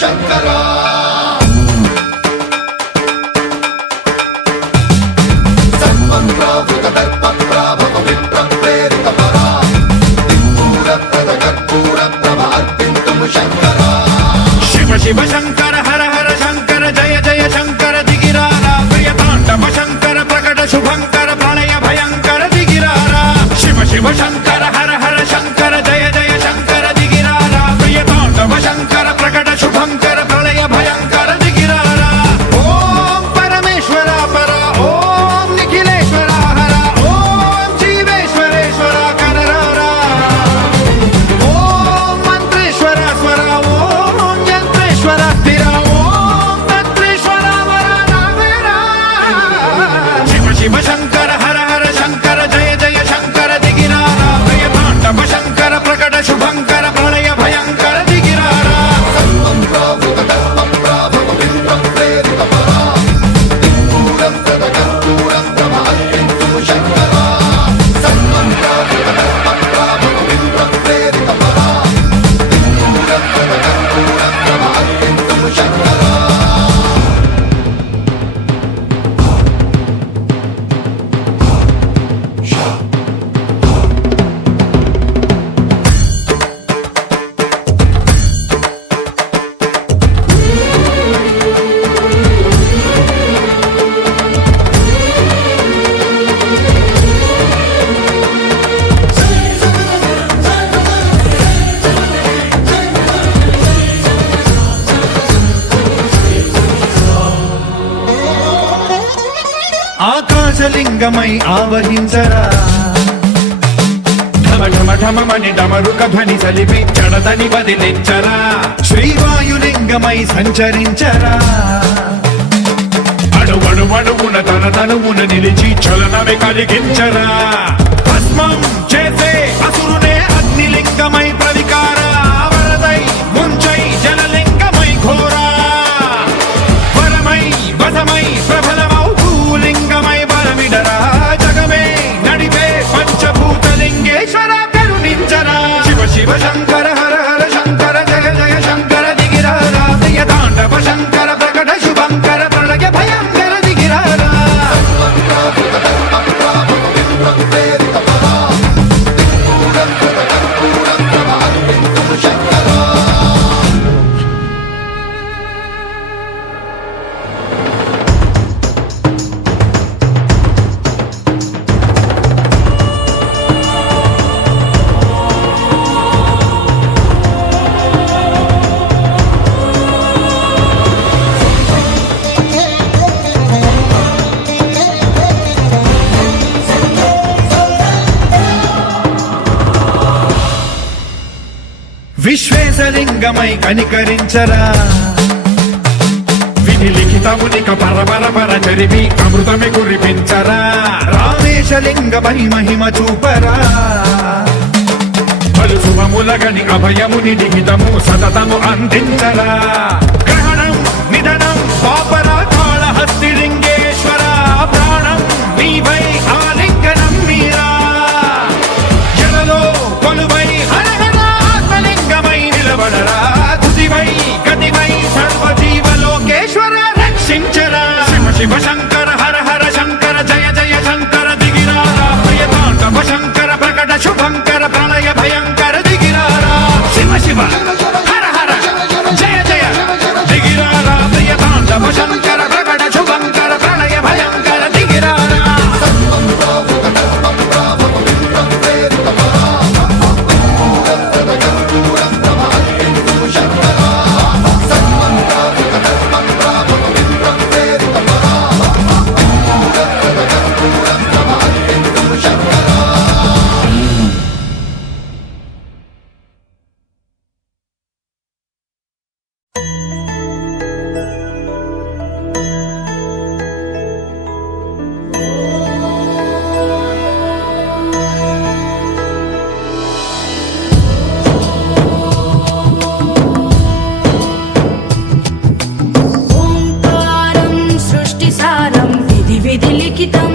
శంకరా శివ శంకర హర హర శంకర జయ జయ శంకర దిగిరారా ప్రియ తాండవ శంకర ప్రకట శుభంకర ప్రళయ భయంకర దిగిరారా శివ శివ శంకర హర హర శంకర జయ జయ శంకర దిగిరారా ప్రియ తాండవ శంకర ప్రకట శుభంకర ప్రళయ భయంకర దిగిరారా ఓం పరమేశ్వర పర ఓం నిఖిలేశ్వర హర ఓం జీవేశ్వరేశ్వర కరరారా ఓం మంత్రేశ్వర స్వర ఓం యంత్రేశ్వర స్థిర ఓం తంత్రేశ్వర వర నామేరా శివ శివ శంకర హర హర శంకర జయ జయ శంకర దిగిరారా ప్రియ తాండవ శంకర ప్రకట శుభంకర ప్రళయ భయంకర దిగిరారా ఆకాశలింగమై ఆవహించరా ఢమ ఢమ ఢమమని డమరుక ధ్వని సలిపి జడదని వదిలించరా శ్రీవాయులింగమై సంచరించరా అణువణువున తన తనువున నిలిచి చలనమే కలిగించరా భస్మం చేసే అసురునే అగ్నిలింగమై ప్రవికారా వరదై ముంచై జలలింగమై ఘోరా వరమై వసమై ప్రబలమౌ భూలింగమై బలమిడరా జగమే నడిపే పంచభూతలింగేశ్వర కరుణించరా శివ శివ శంకర హర హర శంకర జయ జయ శంకర దిగిరారా ప్రియ తాండవ శంకర ప్రకట శుభంకర ప్రళయ భయంకర దిగిరారా విశ్వేశలింగమై కనికరించరా విధి లిఖితమునిక పరపర పర చరివి అమృతమి కురిపించరా రామేశలింగమై మహిమ చూపరా పలు శుభములగని అభయముని లిఖితము సతతము అందించరా గ్రహణం నిధనం పాపర కాళహస్తి లింగేశ్వర ప్రాణం నీవై ఆలింగనం మీరా జలలో కొలువై హర హర ఆత్మలింగమై నిలబడరా తుదివై గతివై సర్వజీవలోకేశ్వర రక్షించరా శివ శివ శంకర హర హర శంకర జయ జయ శంకర దిగిరారా ప్రియ తాండవ శంకర ప్రకట శుభంకర ప్రళయ భయంకర దిగిరారా శివ శివ హర హర జయ జయ దిగిరారా ప్రియ తాండవ శంకర ప్రకట శుభంకర ప్రళయ భయంకర దిగిరారా ఓంకారం సృష్టిసారం విధి విధి లిఖితం